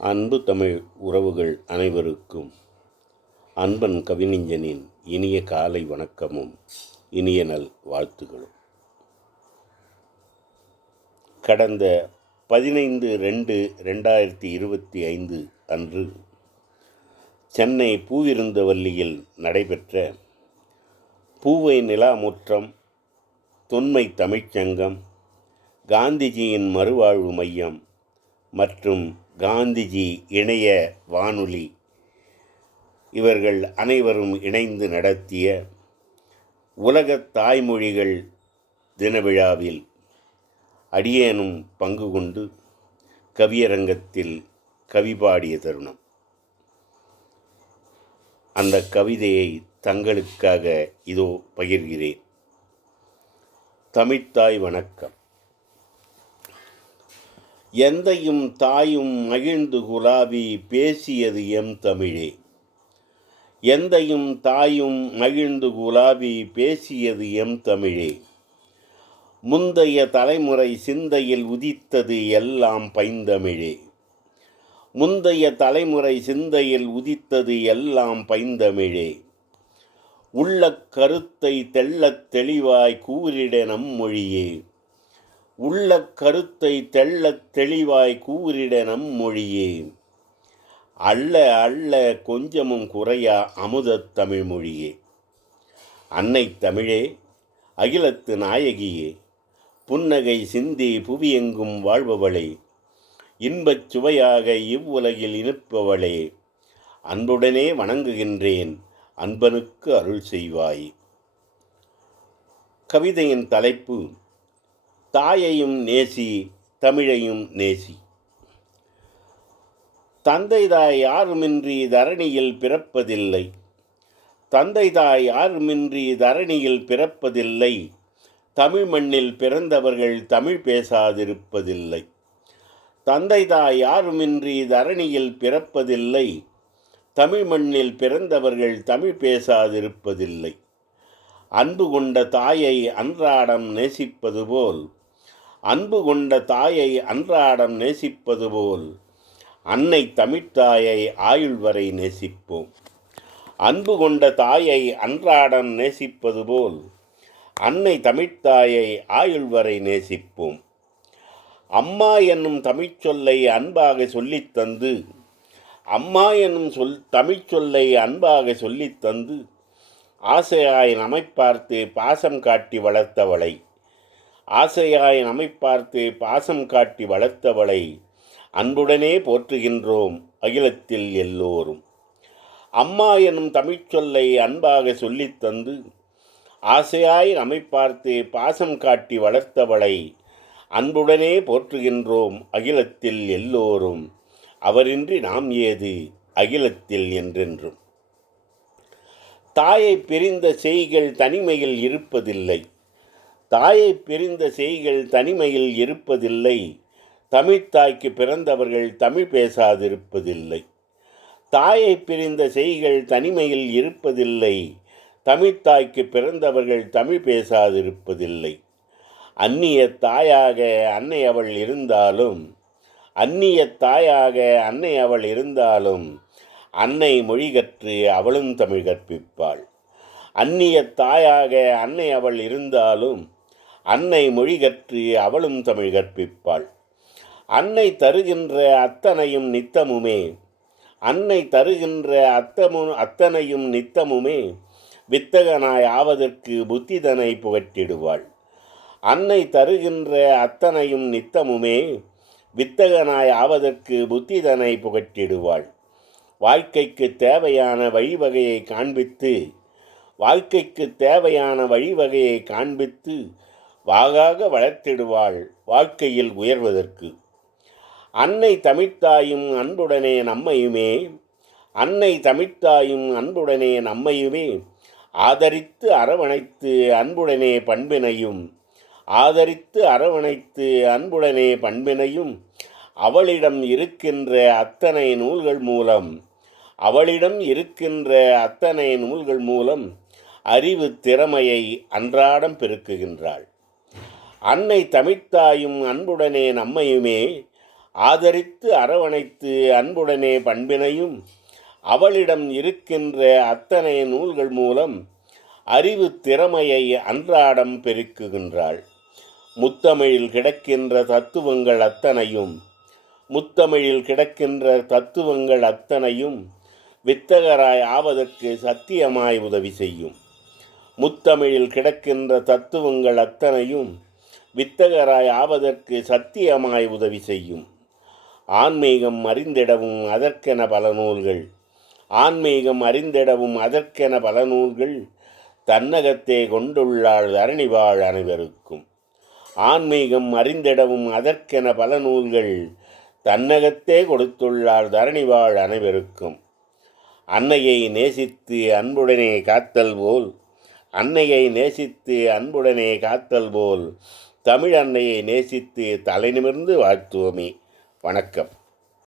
அன்பு தமிழ் உறவுகள் அனைவருக்கும் அன்பன் கவிஞனின் இனிய காலை வணக்கமும் இனிய நல் வாழ்த்துகளும். கடந்த பதினைந்து ரெண்டு ரெண்டாயிரத்தி இருபத்தி ஐந்து அன்று சென்னை பூவிருந்தவல்லியில் நடைபெற்ற பூவை நிலாமுற்றம் தொன்மை தமிழ்ச்சங்கம் காந்திஜியின் மறுவாழ்வு மையம் மற்றும் காந்திஜி இணைய வானொலி. இவர்கள் அனைவரும் இணைந்து நடத்திய உலகத் தாய்மொழிகள் தின விழாவில் அடியேனும் பங்கு கொண்டு கவியரங்கத்தில் கவி பாடிய தருணம். அந்த கவிதையை தங்களுக்காக இதோ பகிர்கிறேன். தமிழ்த்தாய் வணக்கம். எந்தையும் தாயும் மகிழ்ந்து குலாவி பேசியது எம் தமிழே. எந்தையும் தாயும் மகிழ்ந்து குலாவி பேசியது எம் தமிழே. முந்தைய தலைமுறை சிந்தையில் உதித்தது எல்லாம் பைந்தமிழே. முந்தைய தலைமுறை சிந்தையில் உதித்தது எல்லாம் பைந்தமிழே. உள்ள கருத்தை தெள்ளத் தெளிவாய் கூறிட நம் மொழியே. உள்ள கருத்தை தெள்ளத் தெளிவாய் கூறிட நம் மொழியே அல்ல அல்ல கொஞ்சமும் குறையா அமுதத் தமிழ் மொழியே அன்னை தமிழே அகிலத்து நாயகியே புன்னகை சிந்தி புவியெங்கும் வாழ்பவளே இன்பச் சுவையாக இவ்வுலகில் இனிப்பவளே அன்புடனே வணங்குகின்றேன் அன்பனுக்கு அருள் செய்வாய். கவிதையின் தலைப்பு தாயையும் நேசி தமிழையும் நேசி. தந்தை தாய் யாருமின்றி தரணியில் பிறப்பதில்லை. தந்தை தாய் யாருமின்றி தரணியில் பிறப்பதில்லை. தமிழ் மண்ணில் பிறந்தவர்கள் தமிழ் பேசாதிருப்பதில்லை. தந்தை தாய் யாருமின்றி தரணியில் பிறப்பதில்லை. தமிழ் மண்ணில் பிறந்தவர்கள் தமிழ் பேசாதிருப்பதில்லை. அன்பு கொண்ட தாயை அன்றாடம் நேசிப்பது போல் அன்பு கொண்ட தாயை அன்றாடம் நேசிப்பது போல் அன்னை தமிழ்த்தாயை ஆயுள் வரை நேசிப்போம். அன்பு கொண்ட தாயை அன்றாடம் நேசிப்பது போல் அன்னை தமிழ்த்தாயை ஆயுள் வரை நேசிப்போம். அம்மா என்னும் தமிழ்ச்சொல்லை அன்பாக சொல்லித் தந்து அம்மா என்னும் சொல் தமிழ்ச்சொல்லை அன்பாக சொல்லித் தந்து ஆசையாய் நம்மை பார்த்து பாசம் காட்டி வளர்த்தவளை. ஆசையாய் நம்மை பார்த்து பாசம் காட்டி வளர்த்தவளை அன்புடனே போற்றுகின்றோம் அகிலத்தில் எல்லோரும். அம்மா எனும் தமிழ்ச்சொல்லை அன்பாக சொல்லித் தந்து ஆசையாய் நம்மை பார்த்து பாசம் காட்டி வளர்த்தவளை அன்புடனே போற்றுகின்றோம் அகிலத்தில் எல்லோரும். அவரின்றி நாம் ஏது அகிலத்தில் என்றென்றும். தாயை பிரிந்த செய்கள் தனிமையில் இருப்பதில்லை. தாயை பிரிந்த செய்கள் தனிமையில் இருப்பதில்லை. தமிழ்த்தாய்க்கு பிறந்தவர்கள் தமிழ் பேசாதிருப்பதில்லை. தாயை பிரிந்த செய்கள் தனிமையில் இருப்பதில்லை. தமிழ்த்தாய்க்கு பிறந்தவர்கள் தமிழ் பேசாதிருப்பதில்லை. அந்நிய தாயாக அன்னை அவள் இருந்தாலும் அந்நிய தாயாக அன்னை அவள் இருந்தாலும் அன்னை மொழி கற்று அவளும் தமிழ் கற்பிப்பாள். அந்நிய தாயாக அன்னை அவள் இருந்தாலும் அன்னை மொழி கற்று அவளும் தமிழ் கற்பிப்பாள். அன்னை தருகின்ற அத்தனையும் நித்தமுமே. அன்னை தருகின்ற அத்தமு அத்தனையும் நித்தமுமே. வித்தகனாய் ஆவதற்கு புத்திதனை புகட்டிடுவாள். அன்னை தருகின்ற அத்தனையும் நித்தமுமே. வித்தகனாய் ஆவதற்கு புத்திதனை புகட்டிடுவாள். வாழ்க்கைக்கு தேவையான வழிவகையை காண்பித்து வாழ்க்கைக்கு தேவையான வழிவகையை காண்பித்து வாகாக வளர்த்திடுவாள் வாழ்க்கையில் உயர்வதற்கு. அன்னை தமிழ்த்தாயும் அன்புடனே நம்மையுமே அன்னை தமிழ்த்தாயும் அன்புடனே நம்மையுமே ஆதரித்து அரவணைத்து அன்புடனே பண்பினையும் ஆதரித்து அரவணைத்து அன்புடனே பண்பினையும் அவளிடம் இருக்கின்ற அத்தனை நூல்கள் மூலம் அவளிடம் இருக்கின்ற அத்தனை நூல்கள் மூலம் அறிவு திறமையை அன்றாடம் பெருக்குகின்றாள். அன்னை தமிழ்த்தாயும் அன்புடனே நம்மையுமே ஆதரித்து அரவணைத்து அன்புடனே பண்பினையும் அவளிடம் இருக்கின்ற அத்தனை நூல்கள் மூலம் அறிவு திறமையை அன்றாடம் பெருக்குகின்றாள். முத்தமிழில் கிடக்கின்ற தத்துவங்கள் அத்தனையும் முத்தமிழில் கிடக்கின்ற தத்துவங்கள் அத்தனையும் வித்தகராய் ஆவதற்கு சத்தியமாய் உதவி செய்யும். முத்தமிழில் கிடக்கின்ற தத்துவங்கள் அத்தனையும் வித்தகராய் ஆவதற்கு சத்தியமாய் உதவி செய்யும். ஆன்மீகம் அறிந்திடவும் அதற்கென பல நூல்கள். ஆன்மீகம் அறிந்திடவும் அதற்கென பல நூல்கள் தன்னகத்தே கொண்டுள்ளாள் தரணிவாழ் அனைவருக்கும். ஆன்மீகம் அறிந்திடவும் அதற்கென பல நூல்கள் தன்னகத்தே கொடுத்துள்ளாள் தரணிவாழ் அனைவருக்கும். அன்னையை நேசித்து அன்புடனே காத்தல் போல் அன்னையை நேசித்து அன்புடனே காத்தல் போல் தமிழ் அன்னையை நேசித்து தலை நிமிர்ந்து வாழ்த்துவோமே. வணக்கம்.